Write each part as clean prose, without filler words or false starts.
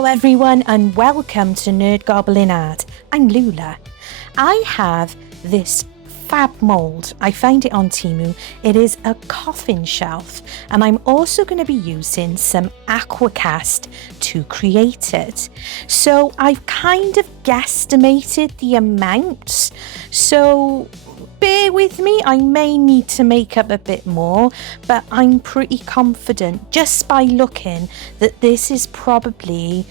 Hello everyone and welcome to NERDGOBLIN Art. I'm Lula. I have this fab mould. I found it on Temu. It is a coffin shelf and I'm also going to be using some Aquacast to create it. So I've kind of guesstimated the amounts. So bear with me, I may need to make up a bit more, but I'm pretty confident just by looking that this is probably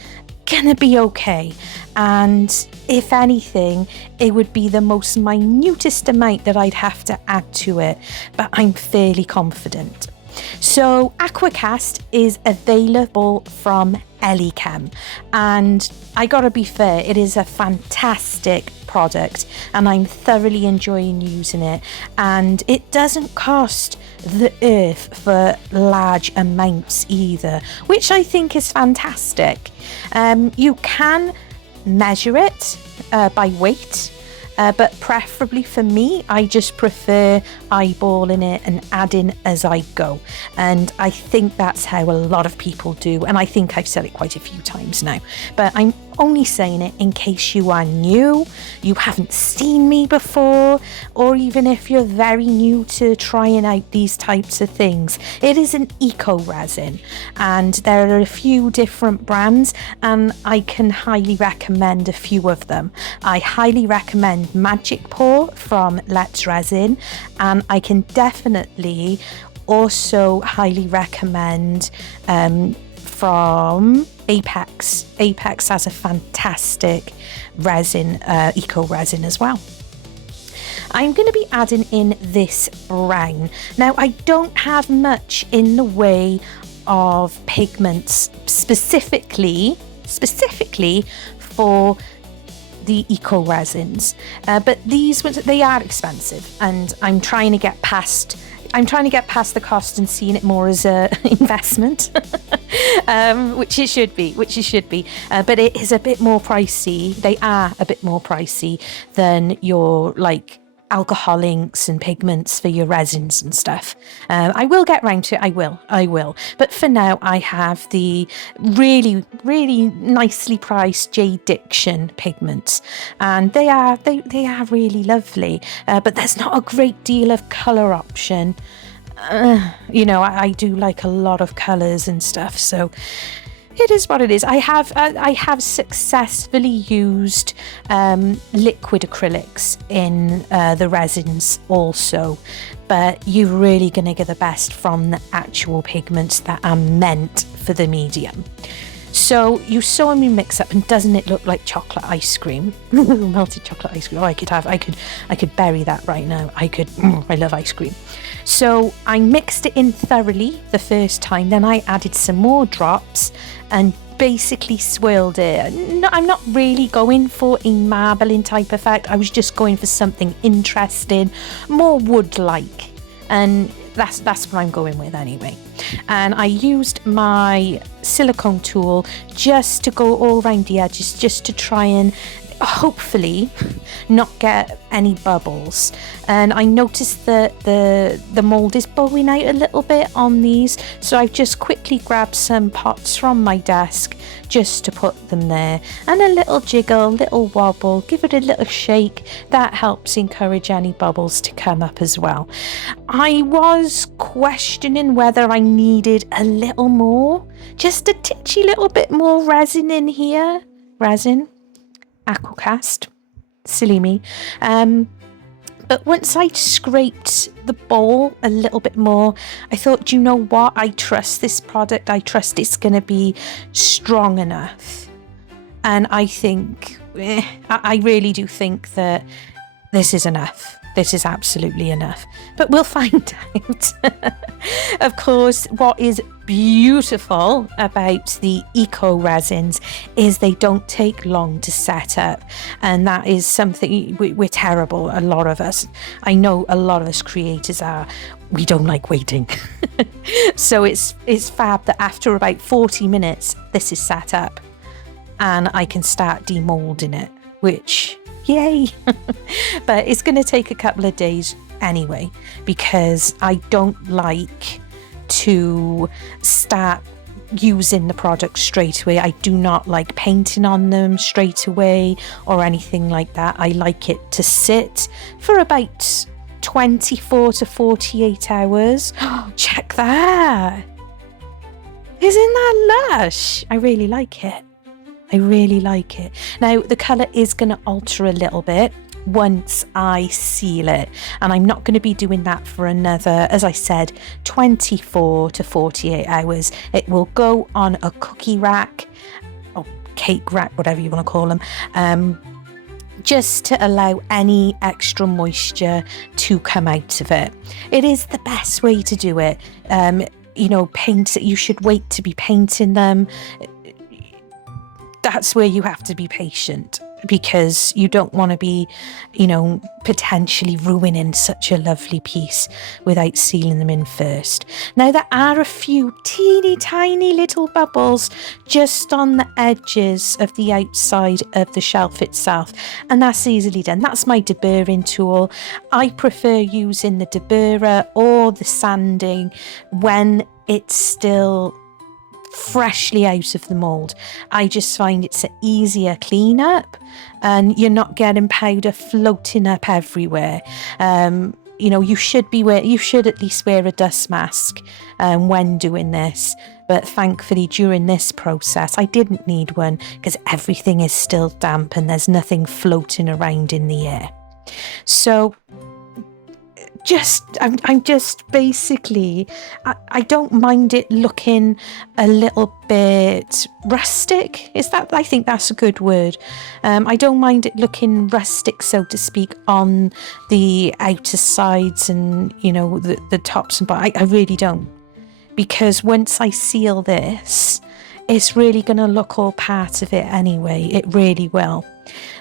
gonna be okay. And if anything, it would be the most minutest amount that I'd have to add to it, but I'm fairly confident. So Aquacast is available from LEChem, and I gotta be fair, it is a fantastic product and I'm thoroughly enjoying using it, and it doesn't cost the earth for large amounts either, which I think is fantastic. You can measure it by weight, but preferably for me, I just prefer eyeballing it and adding as I go. And I think that's how a lot of people do. And I think I've said it quite a few times now, but I'm only saying it in case you are new, you haven't seen me before, or even if you're very new to trying out these types of things. It is an eco resin and there are a few different brands and I can highly recommend a few of them. I highly recommend Magic Pour from Let's Resin, and I can definitely also highly recommend from Apex. Apex has a fantastic resin, eco resin as well. I'm going to be adding in this brown. Now I don't have much in the way of pigments specifically for the eco resins, but these ones, they are expensive, and I'm trying to get past the cost and seeing it more as a investment, which it should be, but it is a bit more pricey. They are a bit more pricey than your like alcohol inks and pigments for your resins and stuff. I will get round to it, I will. But for now, I have the really nicely priced JDiction pigments, and they are really lovely. But there's not a great deal of colour option. You know, I do like a lot of colours and stuff, so it is what it is. I have successfully used liquid acrylics in the resins also, but you're really going to get the best from the actual pigments that are meant for the medium. So you saw me mix up, and doesn't it look like chocolate ice cream? Melted chocolate ice cream. Oh, I could bury that right now. I love ice cream. So I mixed it in thoroughly the first time, then I added some more drops and basically swirled it. No, I'm not really going for a marbling type effect. I was just going for something interesting, more wood-like, and that's what I'm going with anyway. And I used my silicone tool just to go all around the edges, just to try and hopefully not get any bubbles. And I noticed that the mold is bowing out a little bit on these, so I've just quickly grabbed some pots from my desk just to put them there, and a little jiggle, little wobble, give it a little shake. That helps encourage any bubbles to come up as well. I was questioning whether I needed a little more, just a titchy little bit more resin in here. Resin, Aquacast, silly me. But once I scraped the bowl a little bit more, I thought, do you know what? I trust this product. I trust it's going to be strong enough. And I think, I really do think that this is enough. This is absolutely enough. But we'll find out. Of course, what is beautiful about the eco resins is they don't take long to set up, and that is something we're terrible, a lot of us. I know a lot of us creators are. We don't like waiting. So it's fab that after about 40 minutes this is set up and I can start demolding it, which yay. But it's going to take a couple of days anyway, because I don't like to start using the product straight away. I do not like painting on them straight away or anything like that. I like it to sit for about 24 to 48 hours. Check that. Isn't that lush? I really like it. I really like it. Now, the colour is going to alter a little bit once I seal it, and I'm not going to be doing that for another, as I said, 24 to 48 hours. It will go on a cookie rack or cake rack, whatever you want to call them, just to allow any extra moisture to come out of it. It is the best way to do it. You know, paint it, you should wait to be painting them. That's where you have to be patient, because you don't want to be, you know, potentially ruining such a lovely piece without sealing them in first. Now, there are a few teeny tiny little bubbles just on the edges of the outside of the shelf itself, and that's easily done. That's my deburring tool. I prefer using the deburrer or the sanding when it's still freshly out of the mould. I just find it's an easier cleanup, and you're not getting powder floating up everywhere. You know, you should at least wear a dust mask when doing this, but thankfully during this process I didn't need one, because everything is still damp and there's nothing floating around in the air. So I'm just basically, I don't mind it looking a little bit rustic. I think that's a good word. I don't mind it looking rustic, so to speak, on the outer sides and, you know, the tops and bottom. I really don't, because once I seal this, it's really going to look all part of it anyway. It really will.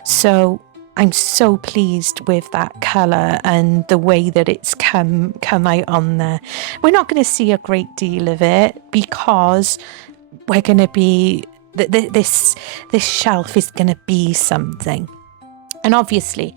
So I'm so pleased with that colour and the way that it's come out on there. We're not going to see a great deal of it, because we're going to be, this shelf is going to be something. And obviously,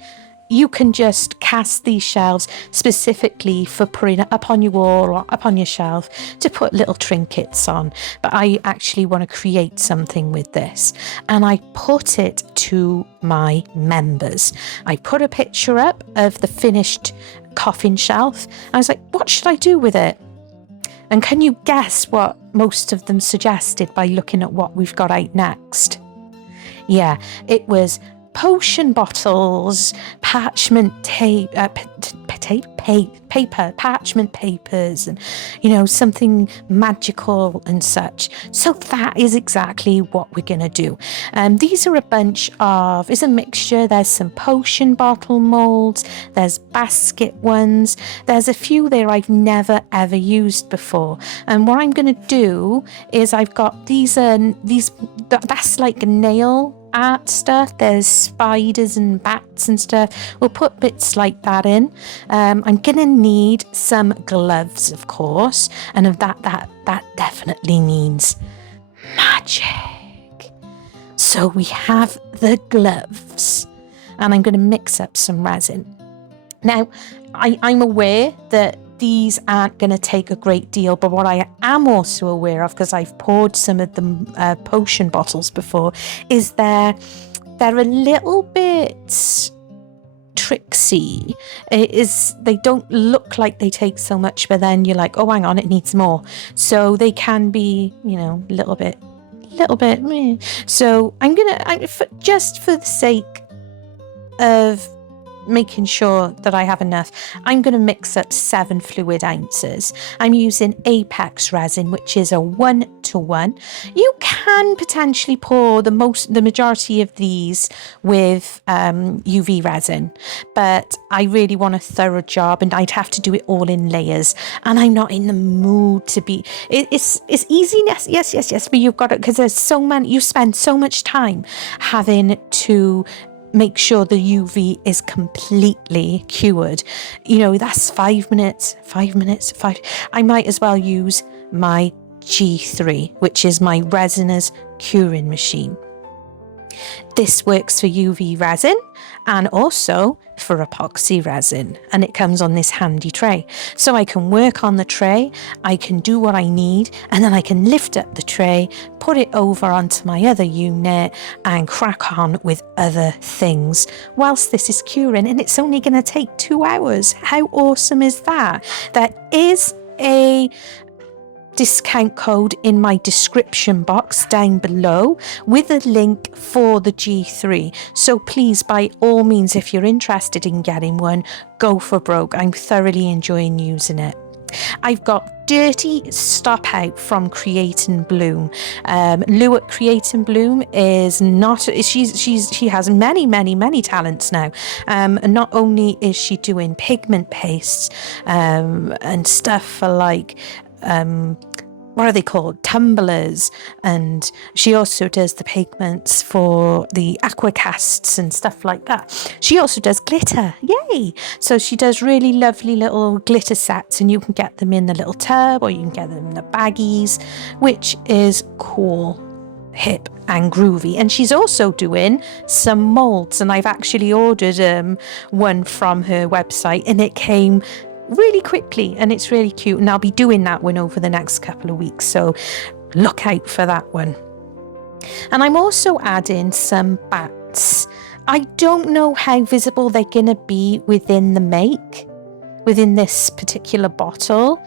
you can just cast these shelves specifically for putting it up on your wall or up on your shelf to put little trinkets on. But I actually want to create something with this, and I put it to my members. I put a picture up of the finished coffin shelf. I was like, what should I do with it? And can you guess what most of them suggested by looking at what we've got out next? Yeah, it was potion bottles, parchment tape, paper, parchment papers, and, you know, something magical and such. So that is exactly what we're going to do. These are it's a mixture. There's some potion bottle molds, there's basket ones, there's a few there I've never ever used before. And what I'm going to do is I've got these that's like nail art stuff. There's spiders and bats and stuff. We'll put bits like that in. I'm gonna need some gloves, of course, and of that definitely means magic. So we have the gloves, and I'm gonna mix up some resin. Now, I'm aware that these aren't going to take a great deal, but what I am also aware of, because I've poured some of the potion bottles before, is they're a little bit tricksy. They don't look like they take so much, but then you're like, oh, hang on, it needs more. So they can be, you know, a little bit meh. So just for the sake of making sure that I have enough, I'm going to mix up 7 fluid ounces. I'm using Apex resin, which is a 1:1. You can potentially pour the majority of these with UV resin, but I really want a thorough job, and I'd have to do it all in layers, and I'm not in the mood to be. It's easiness, yes, but you've got it, because there's so many. You spend so much time having to make sure the UV is completely cured. You know, that's 5 minutes. I might as well use my G3, which is my Resiners curing machine. This works for UV resin and also for epoxy resin, and it comes on this handy tray. So I can work on the tray, I can do what I need, and then I can lift up the tray, put it over onto my other unit and crack on with other things whilst this is curing, and it's only going to take 2 hours. How awesome is that? There is a discount code in my description box down below with a link for the G3, so please, by all means, if you're interested in getting one, go for broke. I'm thoroughly enjoying using it. I've got Dirty Stop Out from Create and Bloom. Lou at Create and Bloom is not, she has many talents now. And not only is she doing pigment pastes and stuff for like what are they called, tumblers, and she also does the pigments for the Aquacasts and stuff like that. She also does glitter, yay! So she does really lovely little glitter sets, and you can get them in the little tub or you can get them in the baggies, which is cool, hip and groovy. And she's also doing some molds, and I've actually ordered one from her website, and it came really quickly and it's really cute, and I'll be doing that one over the next couple of weeks, so look out for that one. And I'm also adding some bats. I don't know how visible they're gonna be within the make, within this particular bottle,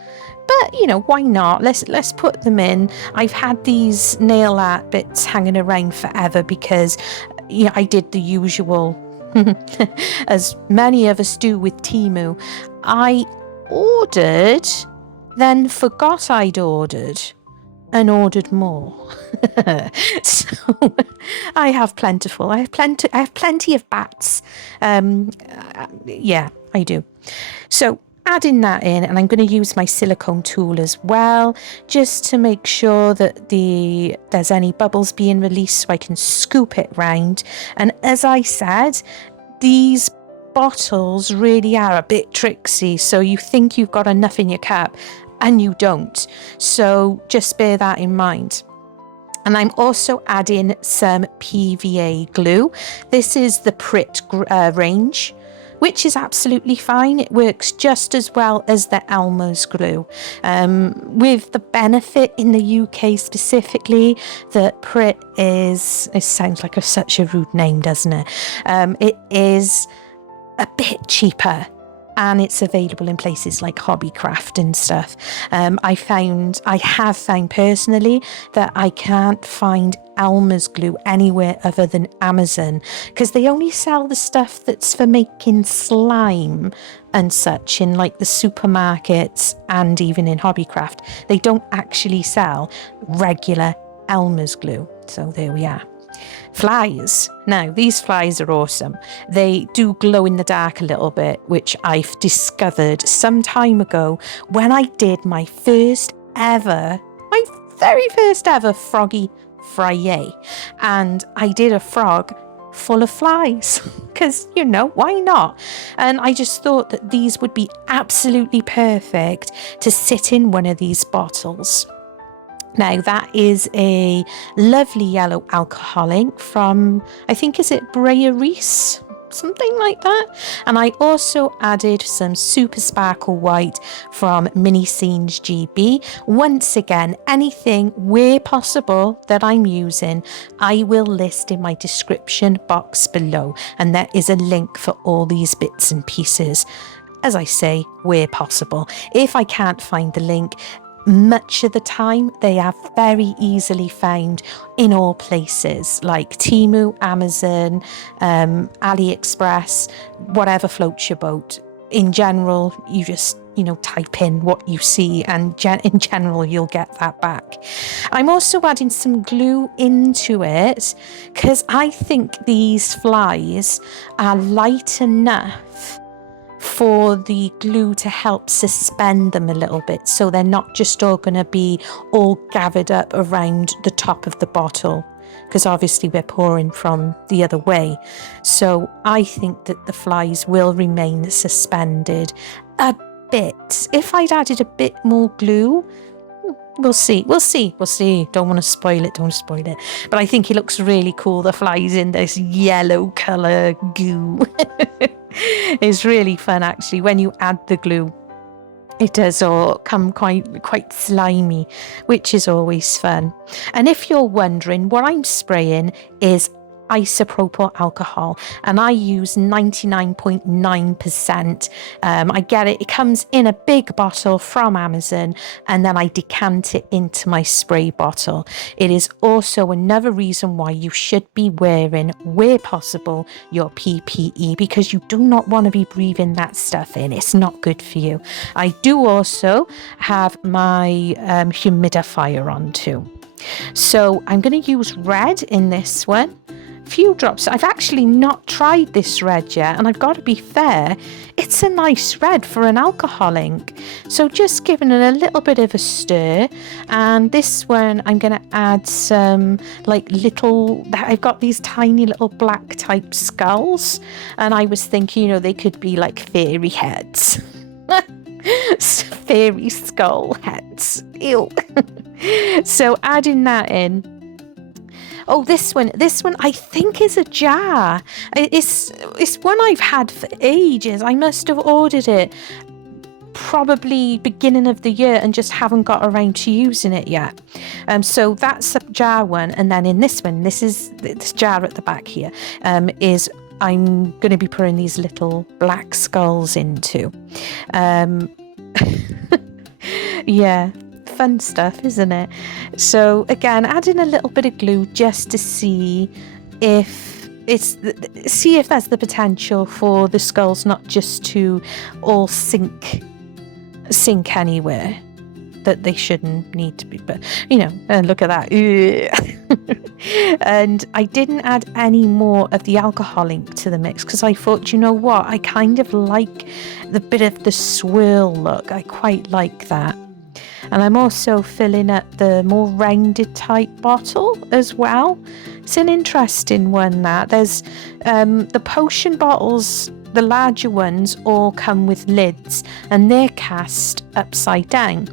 but you know, why not? Let's put them in. I've had these nail art bits hanging around forever because I did the usual as many of us do with Temu. I ordered, then forgot I'd ordered, and ordered more. So I have plentiful. I have plenty of bats. Yeah, I do. So adding that in, and I'm going to use my silicone tool as well, just to make sure that there's any bubbles being released, so I can scoop it round. And as I said, these bottles really are a bit tricksy, so you think you've got enough in your cup and you don't, so just bear that in mind. And I'm also adding some PVA glue. This is the Prit range, which is absolutely fine. It works just as well as the Elmer's glue, with the benefit in the UK specifically that Prit is, it sounds like such a rude name, doesn't it? It is a bit cheaper, and it's available in places like Hobbycraft and stuff. I have found personally that I can't find Elmer's glue anywhere other than Amazon, because they only sell the stuff that's for making slime and such in like the supermarkets and even in Hobbycraft. They don't actually sell regular Elmer's glue. So there we are. Flies. Now, these flies are awesome. They do glow in the dark a little bit, which I've discovered some time ago when I did my very first ever froggy fry, and I did a frog full of flies because, why not? And I just thought that these would be absolutely perfect to sit in one of these bottles. Now, that is a lovely yellow alcoholic from, I think, is it Brea Reese? Something like that. And I also added some super sparkle white from Mini Scenes GB. Once again, anything where possible that I'm using, I will list in my description box below. And there is a link for all these bits and pieces. As I say, where possible. If I can't find the link, much of the time they are very easily found in all places like Temu, Amazon, AliExpress, whatever floats your boat. In general, you just type in what you see, and in general you'll get that back. I'm also adding some glue into it because I think these flies are light enough for the glue to help suspend them a little bit, so they're not just all going to be all gathered up around the top of the bottle, because obviously we're pouring from the other way. So I think that the flies will remain suspended a bit. If I'd added a bit more glue, We'll see. Don't want to spoil it. But I think it looks really cool. The flies in this yellow colour goo. It's really fun, actually. When you add the glue, it does all come quite slimy, which is always fun. And if you're wondering, what I'm spraying is isopropyl alcohol, and I use 99.9%. I get it comes in a big bottle from Amazon, and then I decant it into my spray bottle. It is also another reason why you should be wearing, where possible, your PPE, because you do not want to be breathing that stuff in. It's not good for you. I do also have my humidifier on too. So I'm going to use red in this one. Few drops. I've actually not tried this red yet, and I've got to be fair, it's a nice red for an alcohol ink. So just giving it a little bit of a stir, and this one I'm going to add some like little, I've got these tiny little black type skulls, and I was thinking, they could be like fairy heads. Fairy skull heads. Ew. So adding that in. Oh, this one I think is a jar. It's one I've had for ages. I must have ordered it probably beginning of the year and just haven't got around to using it yet. So that's a jar one. And then in this one, this jar at the back here, is I'm going to be putting these little black skulls into. Yeah. Fun stuff, isn't it? So again, adding a little bit of glue just to see if there's the potential for the skulls not just to all sink anywhere that they shouldn't need to be, but and look at that. And I didn't add any more of the alcohol ink to the mix because I thought, you know what, I kind of like the bit of the swirl look. I quite like that. And I'm also filling up the more rounded type bottle as well. It's an interesting one, that. There's the potion bottles, the larger ones, all come with lids, and they're cast upside down.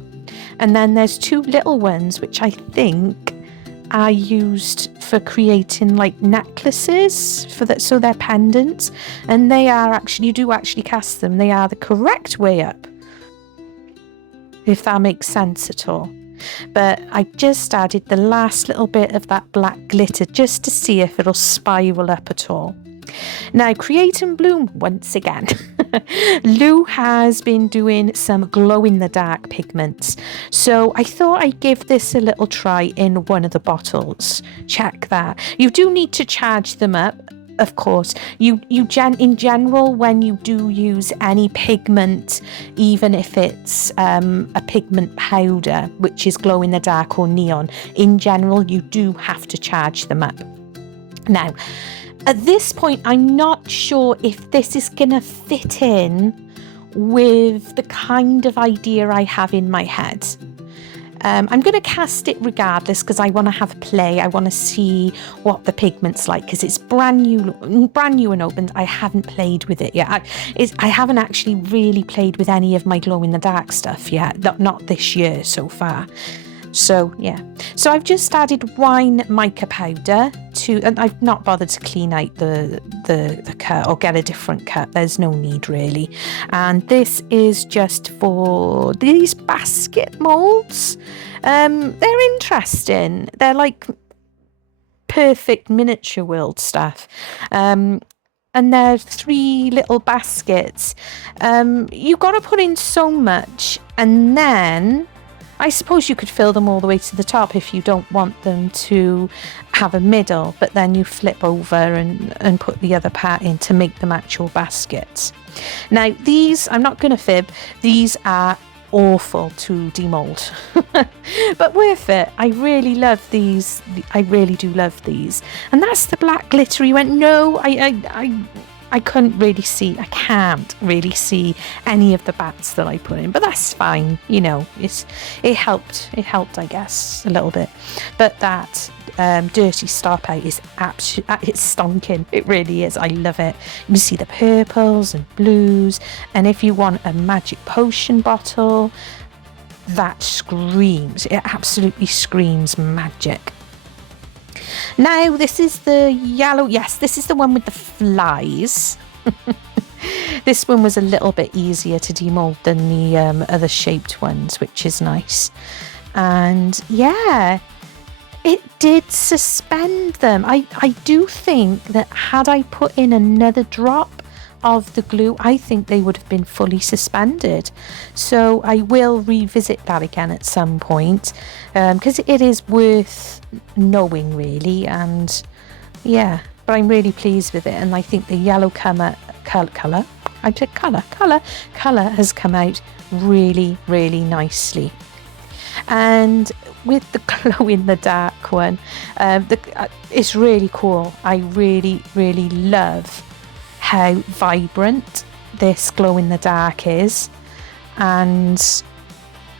And then there's two little ones, which I think are used for creating like necklaces so they're pendants. And they are actually, you do actually cast them. They are the correct way up, if that makes sense at all. But I just added the last little bit of that black glitter just to see if it'll spiral up at all. Now, Create and Bloom once again. Lou has been doing some glow-in-the-dark pigments, so I thought I'd give this a little try in one of the bottles. Check that. You do need to charge them up. Of course, in general, when you do use any pigment, even if it's a pigment powder, which is glow in the dark or neon, in general, you do have to charge them up. Now, at this point, I'm not sure if this is going to fit in with the kind of idea I have in my head. I'm going to cast it regardless because I want to have a play. I want to see what the pigment's like because it's brand new and opened. I haven't played with it yet. I haven't actually really played with any of my glow-in-the-dark stuff yet. Not this year so far. So, yeah. So I've just added wine mica powder and I've not bothered to clean out the cut or get a different cut. There's no need really. And this is just for these basket molds. They're interesting. They're like perfect miniature world stuff. And they're 3 little baskets. You've got to put in so much, and then I suppose you could fill them all the way to the top if you don't want them to have a middle, but then you flip over and put the other part in to make them actual baskets. Now, these, I'm not going to fib, these are awful to demold, but worth it. I really love these. I really do love these. And that's the black glitter. You went, no, I couldn't really see, I can't really see any of the bats that I put in, but that's fine. It helped, I guess, a little bit. But that dirty stop out is it's stonking. It really is. I love it. You can see the purples and blues. And if you want a magic potion bottle, that screams, it absolutely screams magic. Now this is the yellow, yes, this is the one with the flies. This one was a little bit easier to demold than the other shaped ones, which is nice. And yeah, it did suspend them. I do think that had I put in another drop of the glue, I think they would have been fully suspended. So I will revisit that again at some point, because it is worth knowing really. And yeah, but I'm really pleased with it, and I think the yellow colour has come out really, really nicely. And with the glow in the dark one, it's really cool. I really, really love how vibrant this glow in the dark is, and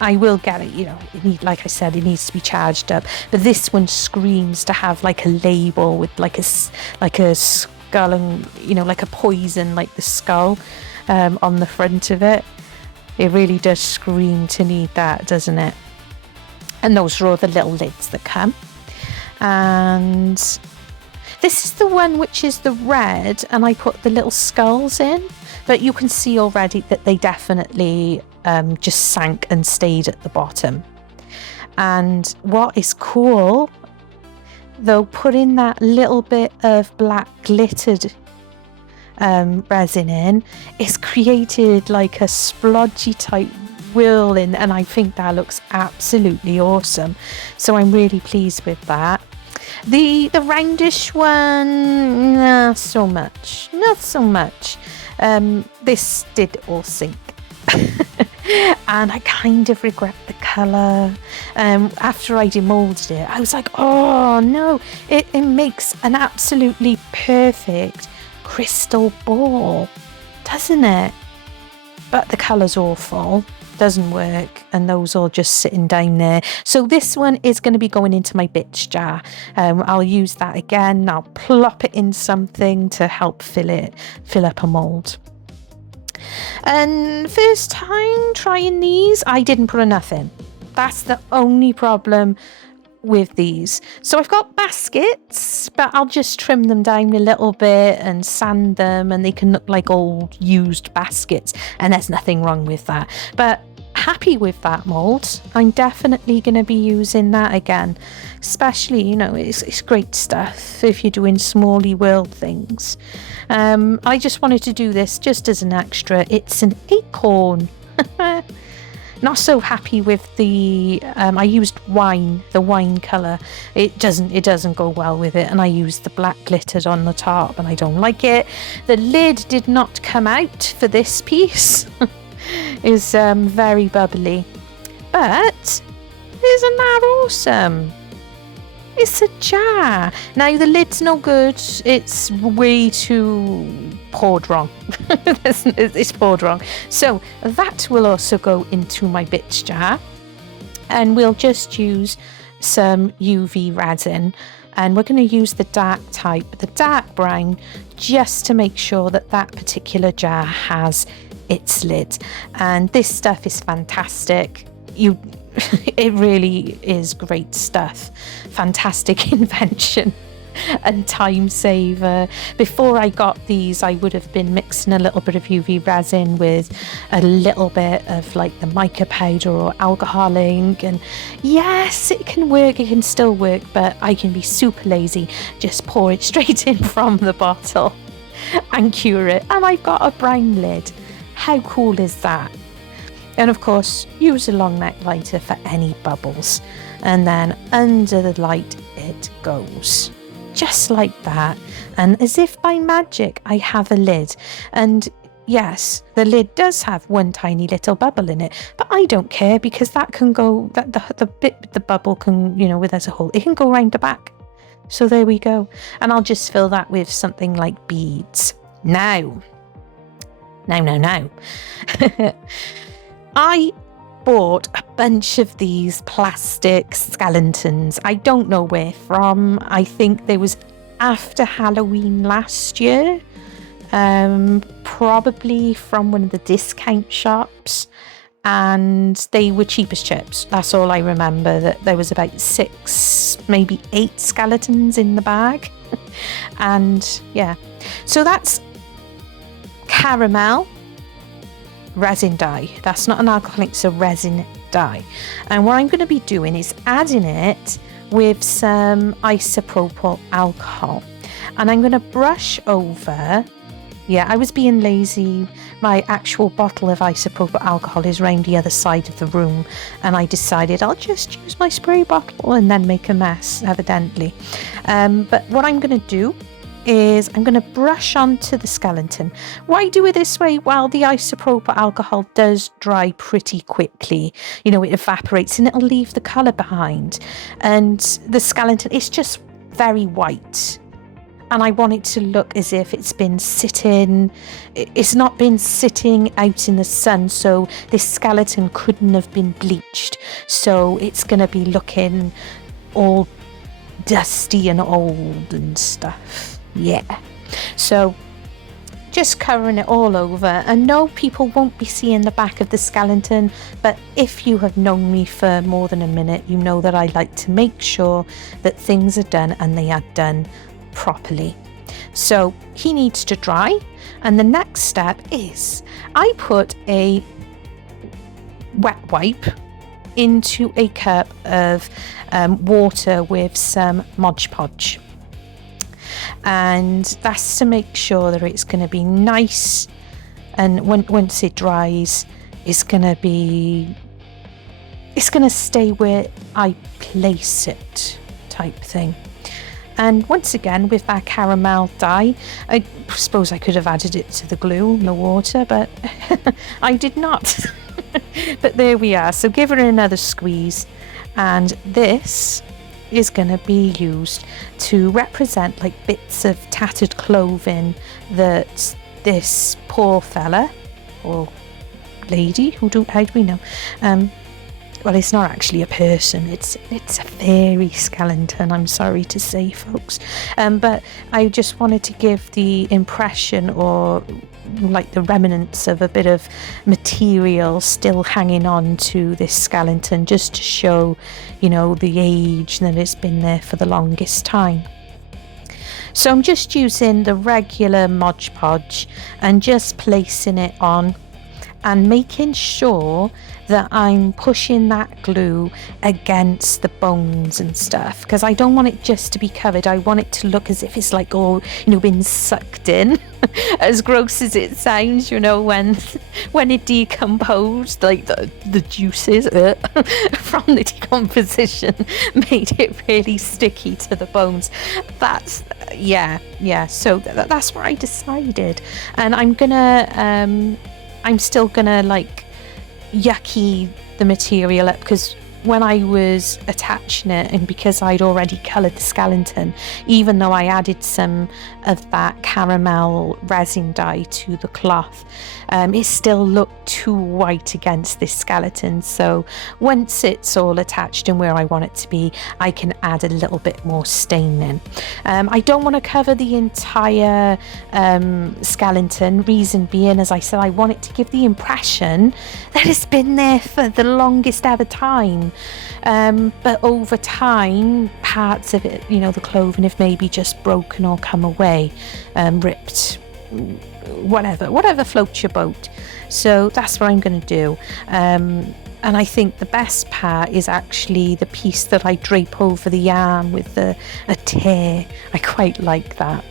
I will get it, you know, like I said, it needs to be charged up, but this one screams to have like a label with like a skull, and you know, like a poison, like the skull on the front of it. It really does scream to need that, doesn't it? And those are all the little lids that come. And this is the one which is the red, and I put the little skulls in, but you can see already that they definitely just sank and stayed at the bottom. And what is cool, though, putting that little bit of black glittered resin in, it's created like a splodgy type whirling, and I think that looks absolutely awesome. So I'm really pleased with that. The roundish one, not so much. This did all sink. And I kind of regret the colour. After I demolded it, I was like, oh no, it makes an absolutely perfect crystal ball, doesn't it? But the colour's awful, doesn't work, and those are just sitting down there. So this one is going to be going into my bitch jar. I'll use that again. I'll plop it in something to help fill up a mould. And first time trying these, I didn't put enough in. That's the only problem with these. So I've got baskets, but I'll just trim them down a little bit and sand them, and they can look like old used baskets, and there's nothing wrong with that. But happy with that mould. I'm definitely going to be using that again, especially, you know, it's great stuff if you're doing smally world things. I just wanted to do this just as an extra. It's an acorn. Not so happy with the I used the wine colour. It doesn't go well with it, and I used the black glittered on the top, and I don't like it. The lid did not come out for this piece. It's very bubbly, but isn't that awesome? It's a jar. Now the lid's no good. It's way too poured wrong. It's poured wrong. So that will also go into my bitch jar, and we'll just use some UV resin, and we're going to use the dark type, the dark brown, just to make sure that that particular jar has its lid. And this stuff is fantastic. It really is great stuff. Fantastic invention and time saver. Before I got these, I would have been mixing a little bit of UV resin with a little bit of like the mica powder or alcohol ink, and yes, it can work, it can still work, but I can be super lazy, just pour it straight in from the bottle and cure it, and I've got a brown lid. How cool is that? And of course, use a long neck lighter for any bubbles, and then under the light it goes, just like that. And as if by magic, I have a lid. And yes, the lid does have one tiny little bubble in it, but I don't care, because that can go, that the bit with the bubble can, you know, where there's a hole, it can go round the back. So there we go. And I'll just fill that with something like beads. Now. I bought a bunch of these plastic skeletons. I don't know where from. I think they was after Halloween last year. Probably from one of the discount shops. and they were cheap as chips. That's all I remember, that there was about 6, maybe 8 skeletons in the bag. And yeah, so that's caramel resin dye. That's not an alcoholic, it's a resin dye. And what I'm going to be doing is adding it with some isopropyl alcohol, and I'm going to brush over. Yeah, I was being lazy. My actual bottle of isopropyl alcohol is round the other side of the room, and I decided I'll just use my spray bottle and then make a mess, evidently. But what I'm going to do is I'm going to brush onto the skeleton. Why do it this way? Well, the isopropyl alcohol does dry pretty quickly. You know, it evaporates and it'll leave the colour behind. And the skeleton is just very white. And I want it to look as if it's been sitting, it's not been sitting out in the sun, so this skeleton couldn't have been bleached. So it's going to be looking all dusty and old and stuff. Yeah. So just covering it all over. And no, people won't be seeing the back of the skeleton, but if you have known me for more than a minute, you know that I like to make sure that things are done and they are done properly. So he needs to dry, and the next step is I put a wet wipe into a cup of water with some Mod Podge, and that's to make sure that it's going to be nice, and once it dries it's going to stay where I place it, type thing. And once again, with that caramel dye, I suppose I could have added it to the glue in the water, but I did not. But there we are. So give it another squeeze. And this is going to be used to represent like bits of tattered clothing that this poor fella or lady, how do we know? Well, it's not actually a person, it's a fairy skeleton, I'm sorry to say, folks. But I just wanted to give the impression, or like the remnants of a bit of material still hanging on to this skeleton, just to show, you know, the age that it's been there for the longest time. So I'm just using the regular Mod Podge and just placing it on and making sure that I'm pushing that glue against the bones and stuff, because I don't want it just to be covered. I want it to look as if it's like all, you know, been sucked in. As gross as it sounds, you know, when it decomposed, like the juices from the decomposition made it really sticky to the bones. That's so that's what I decided. And I'm still gonna like yucky the material up, because when I was attaching it, and because I'd already coloured the skeleton, even though I added some of that caramel resin dye to the cloth, it still looked too white against this skeleton. So once it's all attached and where I want it to be, I can add a little bit more staining. I don't want to cover the entire skeleton, reason being, as I said, I want it to give the impression that it's been there for the longest ever time. But over time, parts of it, you know, the clothing have maybe just broken or come away, ripped, whatever floats your boat. So that's what I'm going to do. And I think the best part is actually the piece that I drape over the arm with a tear. I quite like that.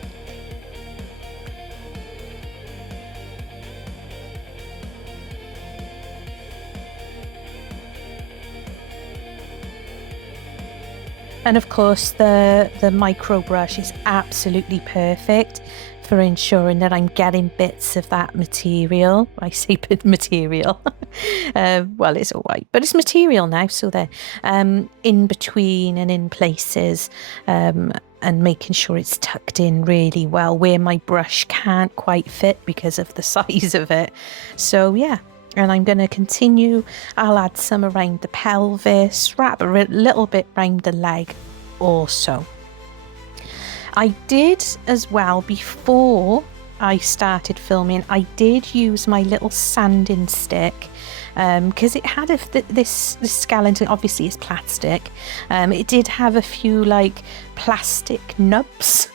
And of course the micro brush is absolutely perfect for ensuring that I'm getting bits of that material. I say bit material. Well, it's all white, but it's material now, so they're in between and in places, and making sure it's tucked in really well where my brush can't quite fit because of the size of it. So yeah. And I'm going to continue. I'll add some around the pelvis, wrap a little bit around the leg also. I did as well, before I started filming, I did use my little sanding stick because it had this skeleton, obviously is plastic. It did have a few like plastic nubs.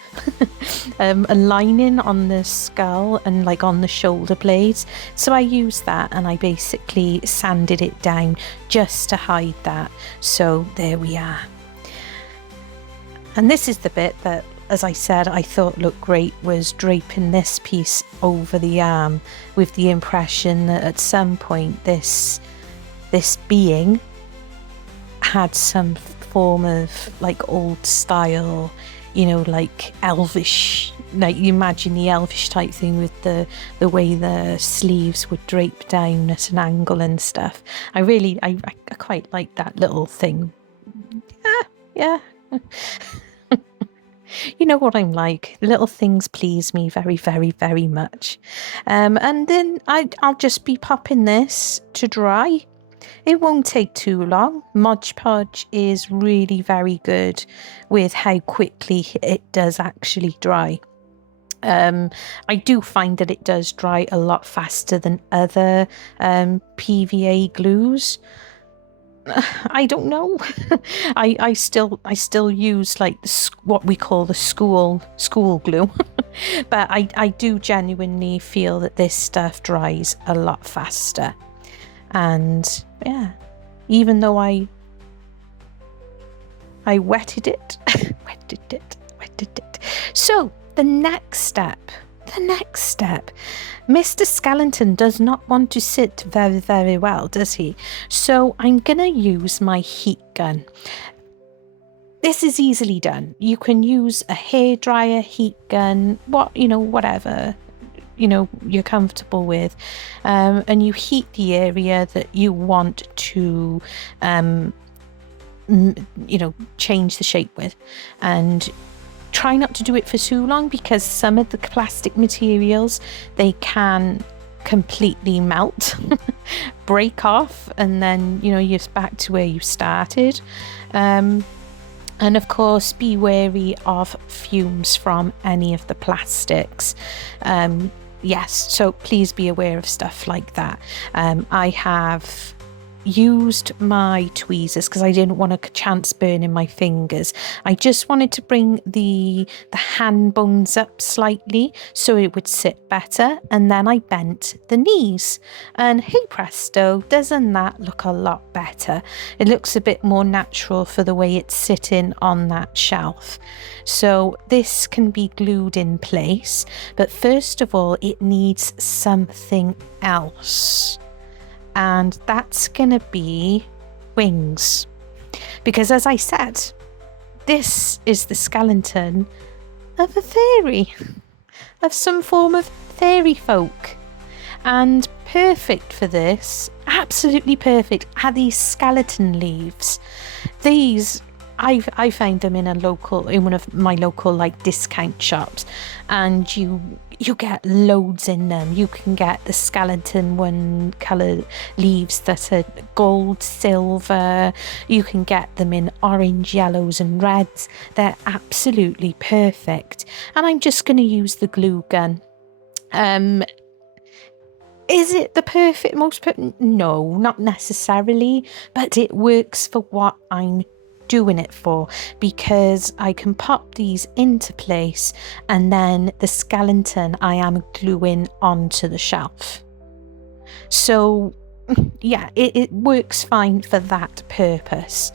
A lining on the skull and like on the shoulder blades, so I used that and I basically sanded it down just to hide that. So there we are. And this is the bit that, as I said, I thought looked great, was draping this piece over the arm with the impression that at some point this being had some form of like old style, you know, like elvish, like you imagine the elvish type thing with the way the sleeves would drape down at an angle and stuff. I quite like that little thing. Yeah. You know what I'm like. Little things please me very, very, very much. And then I'll just be popping this to dry. It won't take too long. Mod Podge is really very good with how quickly it does actually dry. I do find that it does dry a lot faster than other PVA glues. I don't know. I still use like what we call the school glue, but I do genuinely feel that this stuff dries a lot faster. And yeah, even though I wetted it, wetted it. So the next step, Mr. Skelton does not want to sit very, very well, does he? So I'm gonna use my heat gun. This is easily done. You can use a hairdryer, heat gun, whatever you're comfortable with, and you heat the area that you want to change the shape with, and try not to do it for too long, because some of the plastic materials, they can completely melt, break off, and then you're back to where you started. And of course, be wary of fumes from any of the plastics. Yes, so please be aware of stuff like that. I have used my tweezers because I didn't want a chance burning my fingers. I just wanted to bring the hand bones up slightly so it would sit better, and then I bent the knees, and hey presto, doesn't that look a lot better? It looks a bit more natural for the way it's sitting on that shelf. So this can be glued in place, but first of all it needs something else. And that's going to be wings. Because as I said, this is the skeleton of a fairy, of some form of fairy folk. And perfect for this, absolutely perfect, are these skeleton leaves. These, I found them in one of my local like discount shops, and you get loads in them. You can get the skeleton one colour leaves that are gold, silver. You can get them in orange, yellows and reds. They're absolutely perfect. And I'm just going to use the glue gun. Is it the most perfect? No, not necessarily, but it works for what I'm doing it for, because I can pop these into place and then the skeleton I am gluing onto the shelf. So yeah, it works fine for that purpose,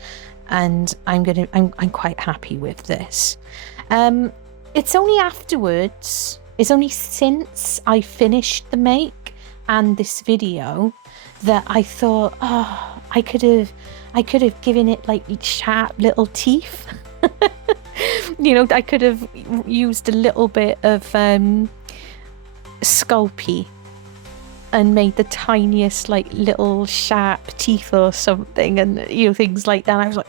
and I'm quite happy with this. It's only since I finished the make and this video that I thought, I could have given it like sharp little teeth. I could have used a little bit of Sculpey and made the tiniest like little sharp teeth or something, and things like that. I was like,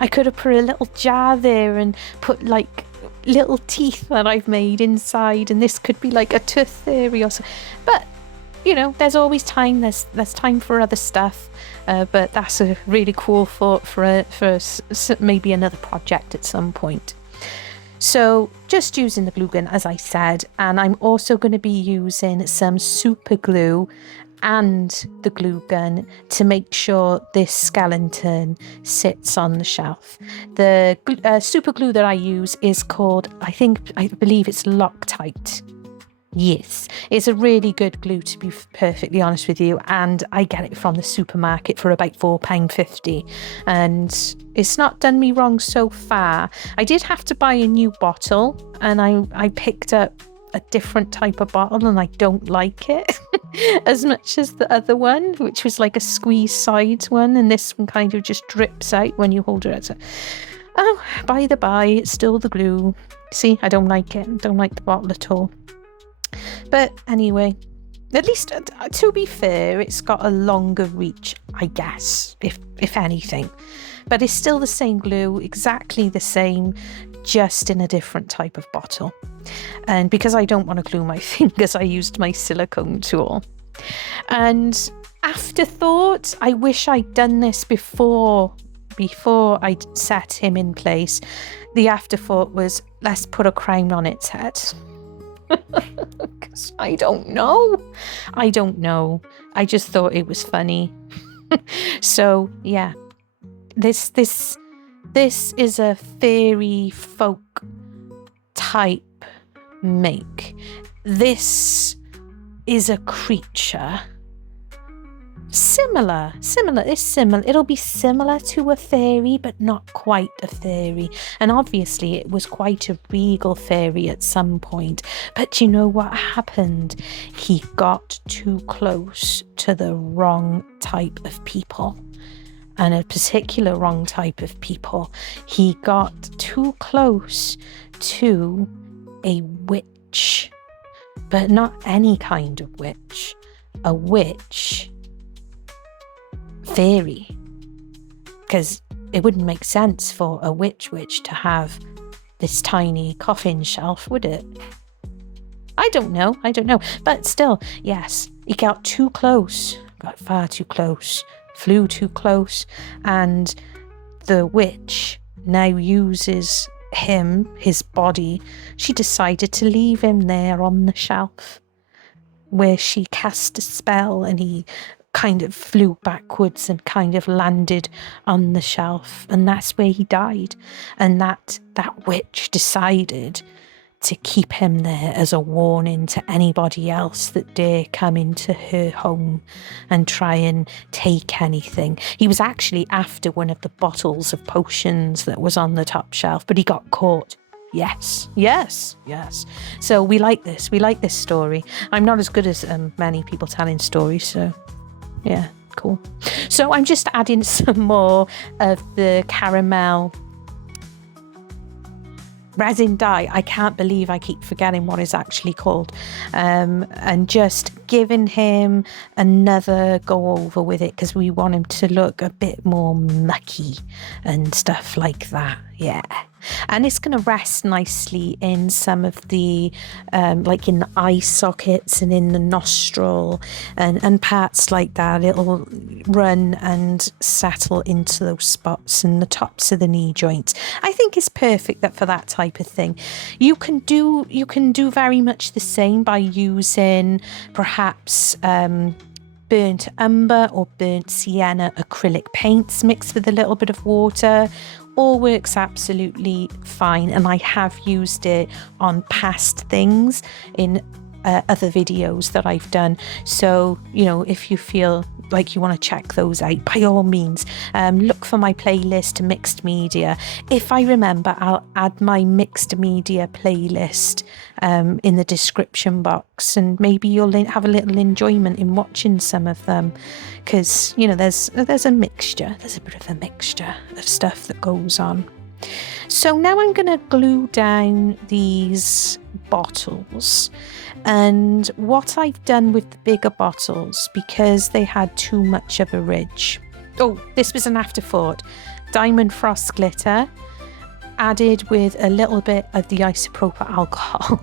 I could have put a little jar there and put like little teeth that I've made inside, and this could be like a tooth fairy or something. But there's always time. There's time for other stuff. But that's a really cool thought for maybe another project at some point. So just using the glue gun, as I said, and I'm also going to be using some super glue and the glue gun to make sure this skeleton sits on the shelf. The super glue that I use is called, I believe it's Loctite. Yes, it's a really good glue, to be perfectly honest with you, and I get it from the supermarket for about £4.50, and it's not done me wrong so far. I did have to buy a new bottle, and I picked up a different type of bottle, and I don't like it as much as the other one, which was like a squeeze sides one, and this one kind of just drips out when you hold it out. So, oh, by the by, it's still the glue. See, I don't like it. I don't like the bottle at all. But anyway, at least to be fair, it's got a longer reach, I guess, if anything. But it's still the same glue, exactly the same, just in a different type of bottle. And because I don't want to glue my fingers, I used my silicone tool. And afterthought, I wish I'd done this before I'd set him in place. The afterthought was, let's put a crown on its head. Because I don't know. I just thought it was funny. So yeah, this is a fairy folk type make. This is a creature similar. It'll be similar to a fairy, but not quite a fairy. And obviously it was quite a regal fairy at some point. But you know what happened? He got too close to the wrong type of people. And a particular wrong type of people. He got too close to a witch. But not any kind of witch. A witch fairy, because it wouldn't make sense for a witch to have this tiny coffin shelf, would it? I don't know, but still, yes, he got too close, got far too close, flew too close, and the witch now uses his body. She decided to leave him there on the shelf, where she cast a spell, and he kind of flew backwards and kind of landed on the shelf, and that's where he died. And that witch decided to keep him there as a warning to anybody else that dare come into her home and try and take anything. He was actually after one of the bottles of potions that was on the top shelf, but he got caught. Yes. So we like this story. I'm not as good as many people telling stories, so yeah, cool. So I'm just adding some more of the caramel resin dye. I can't believe I keep forgetting what it's actually called. And just giving him another go over with it, because we want him to look a bit more mucky and stuff like that. Yeah. And it's going to rest nicely in some of the, like in the eye sockets and in the nostril and parts like that. It'll run and settle into those spots and the tops of the knee joints. I think it's perfect for that type of thing. You can do very much the same by using perhaps burnt umber or burnt sienna acrylic paints mixed with a little bit of water. All works absolutely fine, and I have used it on past things in other videos that I've done. So, you know, if you feel like you want to check those out, by all means, look for my playlist mixed media. If I remember, I'll add my mixed media playlist in the description box, and maybe you'll have a little enjoyment in watching some of them, because, you know, there's a bit of a mixture of stuff that goes on. So now I'm going to glue down these bottles. And what I've done with the bigger bottles, because they had too much of a ridge. Oh, this was an afterthought. Diamond Frost glitter added with a little bit of the isopropyl alcohol.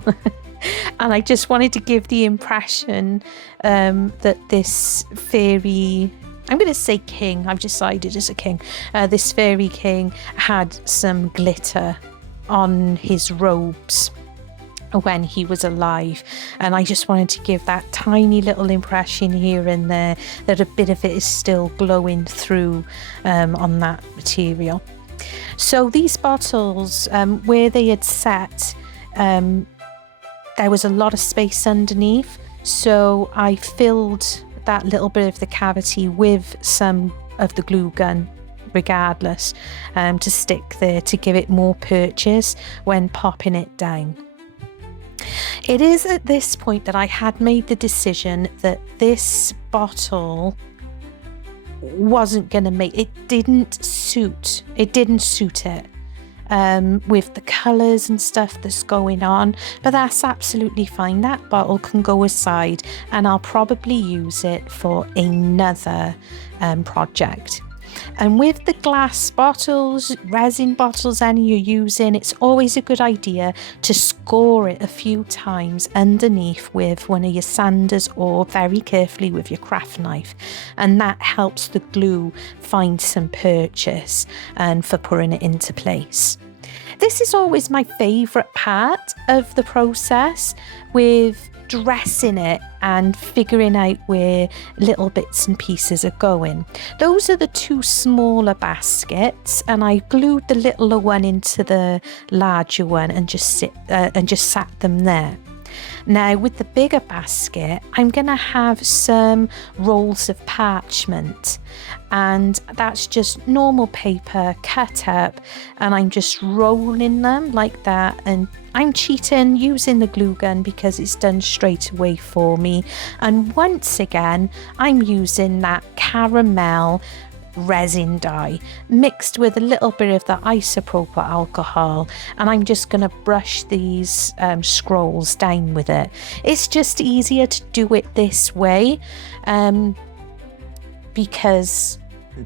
And I just wanted to give the impression that this fairy, I'm going to say king, I've decided as a king, this fairy king had some glitter on his robes. when he was alive, and I just wanted to give that tiny little impression here and there that a bit of it is still glowing through on that material. So these bottles, where they had set, there was a lot of space underneath, so I filled that little bit of the cavity with some of the glue gun regardless, to stick there to give it more purchase when popping it down. It is at this point that I had made the decision that this bottle wasn't going to make it. Didn't suit it with the colours and stuff that's going on, but that's absolutely fine. That bottle can go aside and I'll probably use it for another project. And with the glass bottles, resin bottles, any you're using, it's always a good idea to score it a few times underneath with one of your sanders or very carefully with your craft knife. And that helps the glue find some purchase and for putting it into place. This is always my favourite part of the process, with dressing it and figuring out where little bits and pieces are going. Those are the two smaller baskets, and I glued the littler one into the larger one and just sat them there. Now with the bigger basket, I'm going to have some rolls of parchment, and that's just normal paper cut up, and I'm just rolling them like that. And I'm cheating using the glue gun because it's done straight away for me. And once again, I'm using that caramel resin dye mixed with a little bit of the isopropyl alcohol, and I'm just going to brush these scrolls down with it. It's just easier to do it this way because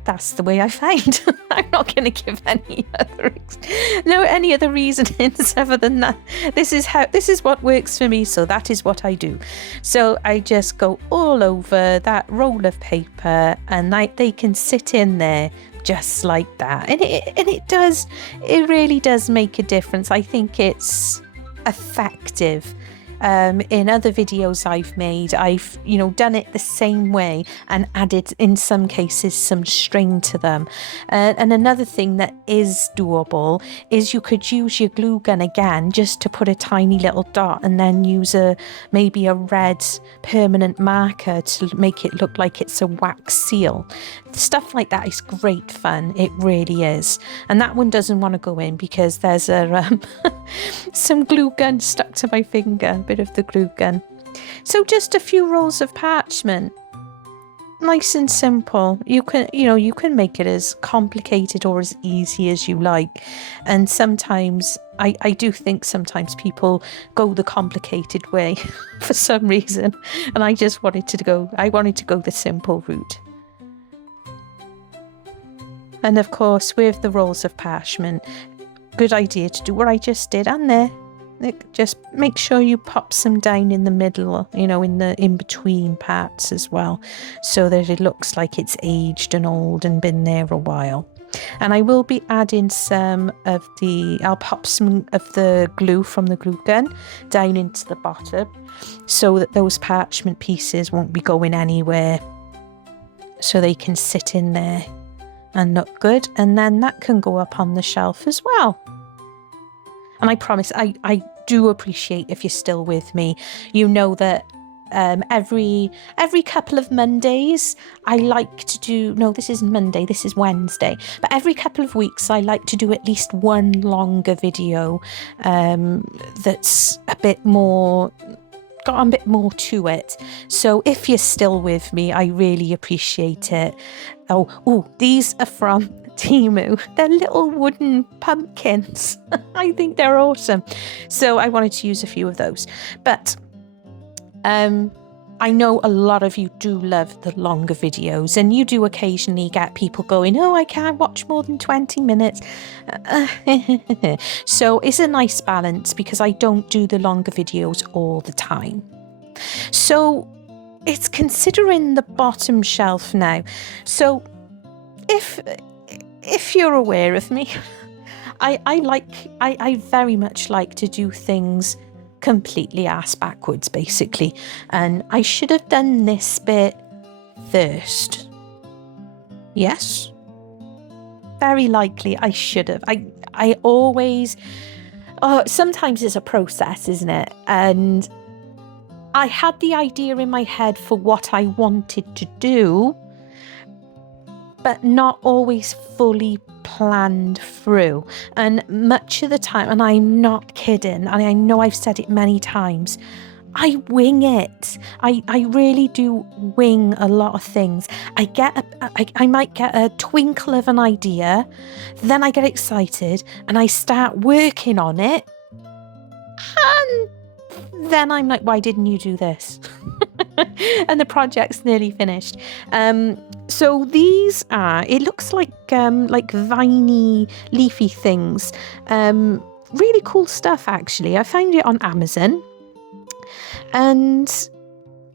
that's the way I find. I'm not going to give any other reasonings other than that. This is what works for me, so that is what I do. So I just go all over that roll of paper, and they can sit in there just like that. And it really does make a difference. I think it's effective. In other videos I've made, I've done it the same way and added in some cases some string to them. And another thing that is doable is you could use your glue gun again just to put a tiny little dot, and then use maybe a red permanent marker to make it look like it's a wax seal. Stuff like that is great fun. It really is. And that one doesn't want to go in because there's some glue gun stuck to my finger. Bit of the glue gun. So just a few rolls of parchment, nice and simple. You can make it as complicated or as easy as you like, and sometimes I do think sometimes people go the complicated way for some reason, and I wanted to go the simple route. And of course, with the rolls of parchment, good idea to do what I just did. And there, just make sure you pop some down in the middle, in the in-between parts as well, so that it looks like it's aged and old and been there a while. And I will be adding I'll pop some of the glue from the glue gun down into the bottom, so that those parchment pieces won't be going anywhere, so they can sit in there and look good. And then that can go up on the shelf as well. And I promise, I do appreciate if you're still with me. You know that every couple of Mondays I like to do, no, this isn't Monday, this is Wednesday, but every couple of weeks I like to do at least one longer video that's got a bit more to it. So if you're still with me, I really appreciate it. Oh, these are from Temu. They're little wooden pumpkins. I think they're awesome. So I wanted to use a few of those. But I know a lot of you do love the longer videos, and you do occasionally get people going, oh, I can't watch more than 20 minutes. So it's a nice balance, because I don't do the longer videos all the time. So it's considering the bottom shelf now. So if you're aware of me, I very much like to do things completely ass backwards, basically. And I should have done this bit first. Yes? Very likely I should have. I always... Oh, sometimes it's a process, isn't it? And I had the idea in my head for what I wanted to do, but not always fully planned through. And much of the time, and I'm not kidding, and I know I've said it many times, I wing it. I really do wing a lot of things. I might get a twinkle of an idea, then I get excited and I start working on it, and then I'm like, why didn't you do this? And the project's nearly finished. So these are, it looks like viney, leafy things. Really cool stuff, actually. I found it on Amazon. And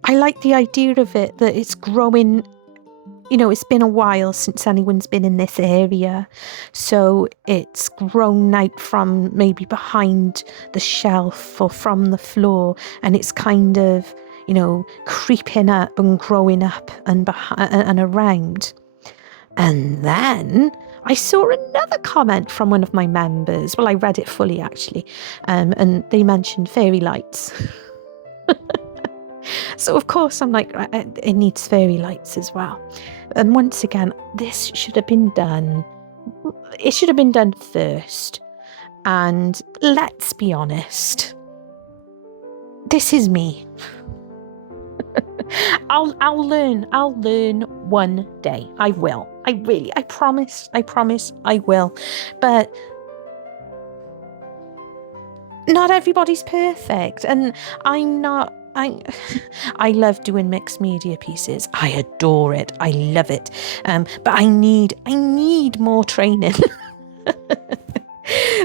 I like the idea of it, that it's growing. You know, it's been a while since anyone's been in this area. So it's grown out from maybe behind the shelf or from the floor. And it's kind of, you know, creeping up and growing up and around. And then I saw another comment from one of my members. Well, I read it fully, actually. And they mentioned fairy lights. So, of course, I'm like, it needs fairy lights as well. And once again, this should have been done. It should have been done first. And let's be honest, this is me. I'll learn one day. I will. I promise I will. But not everybody's perfect. And I love doing mixed media pieces. I adore it. I love it. But I need more training.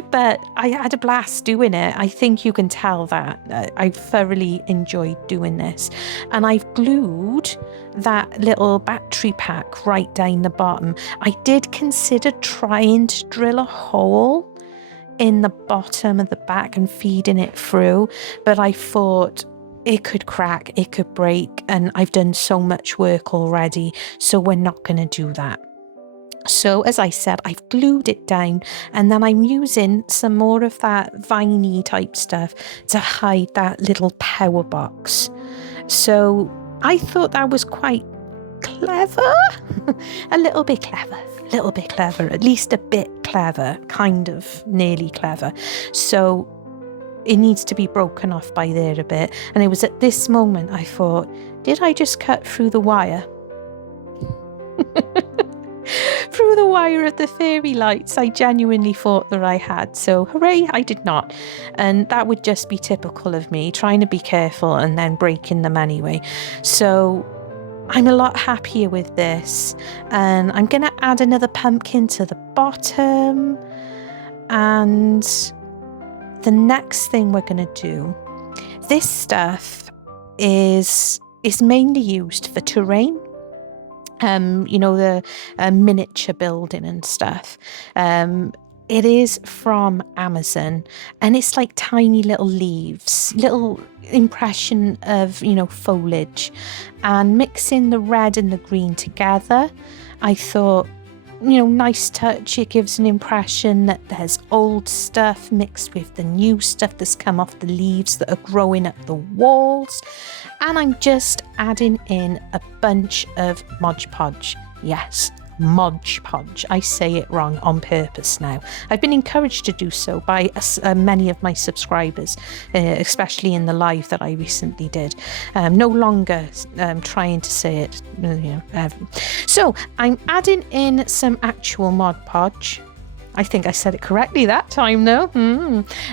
But I had a blast doing it. I think you can tell that. I thoroughly enjoyed doing this. And I've glued that little battery pack right down the bottom. I did consider trying to drill a hole in the bottom of the back and feeding it through, but I thought it could crack, it could break, and I've done so much work already, so we're not going to do that. So as I said, I've glued it down, and then I'm using some more of that viney type stuff to hide that little power box. So I thought that was quite clever. A little bit clever, at least a bit clever, kind of nearly clever. So it needs to be broken off by there a bit. And it was at this moment I thought, did I just cut through the wire? Through the wire of the fairy lights. I genuinely thought that I had. So hooray, I did not. And that would just be typical of me, trying to be careful and then breaking them anyway. So I'm a lot happier with this. And I'm going to add another pumpkin to the bottom. And the next thing we're going to do, this stuff is mainly used for terrain. You know, the miniature building and stuff. It is from Amazon, and it's like tiny little leaves, little impression of, you know, foliage. And mixing the red and the green together, I thought, you know, nice touch. It gives an impression that there's old stuff mixed with the new stuff that's come off the leaves that are growing up the walls. And I'm just adding in a bunch of Mod Podge. Yes, Mod Podge. I say it wrong on purpose now. I've been encouraged to do so by many of my subscribers, especially in the live that I recently did. No longer trying to say it. You know, so I'm adding in some actual Mod Podge. I think I said it correctly that time though.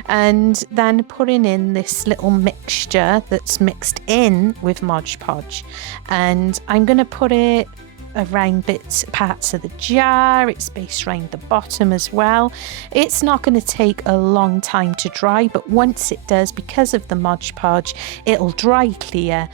And then putting in this little mixture that's mixed in with Mod Podge. And I'm going to put it around parts of the jar. It's based around the bottom as well. It's not going to take a long time to dry, but once it does, because of the Mod Podge, it'll dry clear.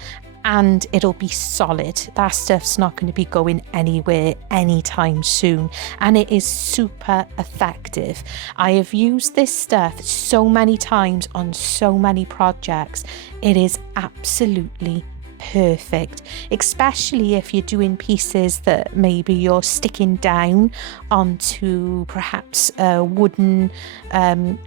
and it'll be solid. That stuff's not going to be going anywhere anytime soon, and it is super effective. I have used this stuff so many times on so many projects. It is absolutely perfect, especially if you're doing pieces that maybe you're sticking down onto perhaps a wooden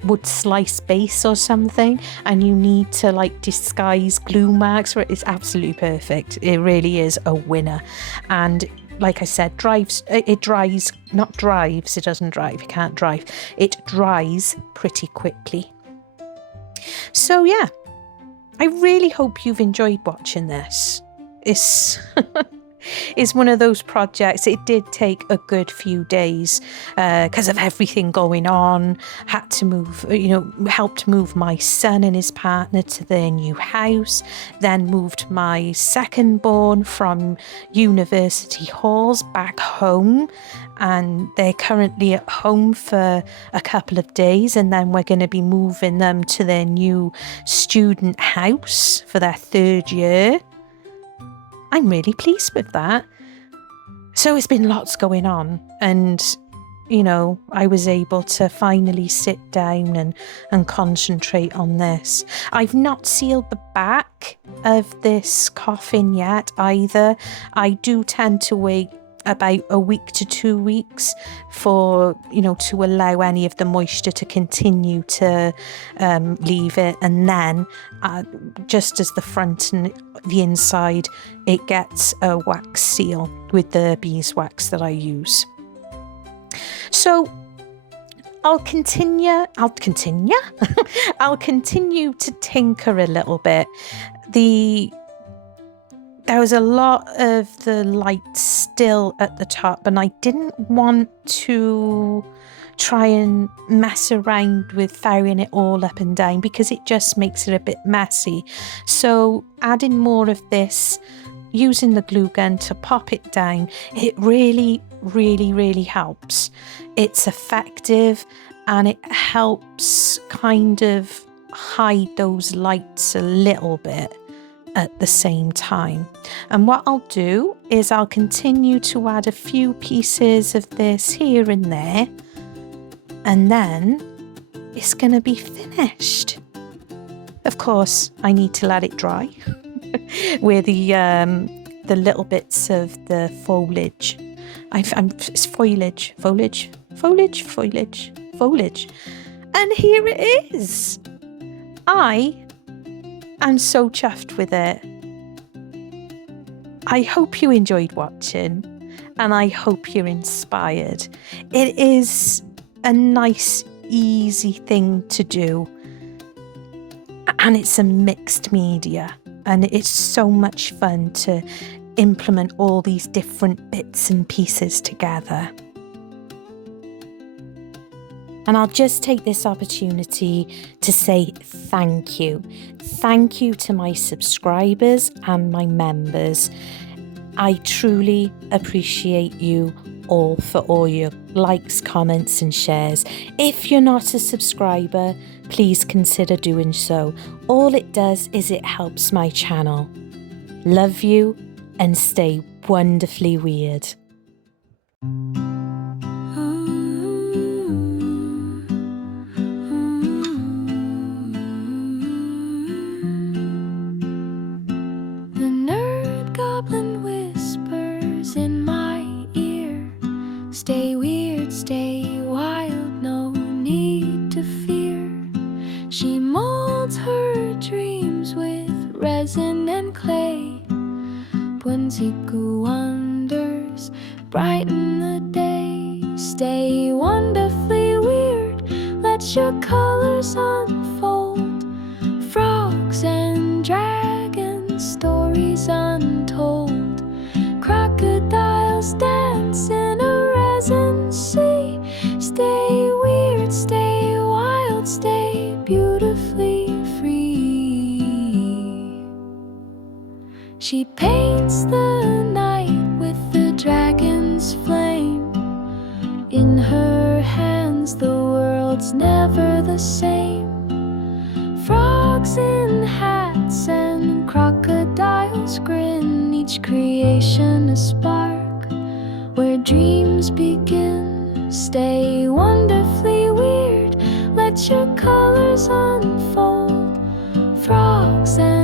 wood slice base or something, and you need to like disguise glue marks. It's absolutely perfect. It really is a winner. And like I said, it doesn't drive, you can't drive, it dries pretty quickly. So yeah, I really hope you've enjoyed watching this. It's one of those projects. It did take a good few days because of everything going on. Had to move, helped move my son and his partner to their new house. Then moved my second born from university halls back home. And they're currently at home for a couple of days, and then we're going to be moving them to their new student house for their 3rd year. I'm really pleased with that. So it's been lots going on, and I was able to finally sit down and concentrate on this. I've not sealed the back of this coffin yet either. I do tend to wait about a week to 2 weeks for to allow any of the moisture to continue to leave it, and then just as the front and the inside, it gets a wax seal with the beeswax that I use. So I'll continue to tinker a little bit. There was a lot of the light still at the top, and I didn't want to try and mess around with firing it all up and down because it just makes it a bit messy. So adding more of this, using the glue gun to pop it down, it really, really, really helps. It's effective, and it helps kind of hide those lights a little bit at the same time. And what I'll do is I'll continue to add a few pieces of this here and there, and then it's going to be finished. Of course, I need to let it dry where the little bits of the foliage. It's foliage. And here it is. I'm so chuffed with it. I hope you enjoyed watching, and I hope you're inspired. It is a nice, easy thing to do, and it's a mixed media, and it's so much fun to implement all these different bits and pieces together. And I'll just take this opportunity to say thank you. Thank you to my subscribers and my members. I truly appreciate you all for all your likes, comments and shares. If you're not a subscriber, please consider doing so. All it does is it helps my channel. Love you, and stay wonderfully weird. Stay weird, stay wild, no need to fear. She molds her dreams with resin and clay. Whimsical wonders brighten the day. Stay wonderfully weird, let your colors unfold. Frogs and dragons, stories untold. Crocodiles dance in a resin sea. Stay weird, stay wild, stay beautifully free. She paints the night with the dragon's flame. In her hands the world's never the same. Frogs in hats and crocodiles gray. accent.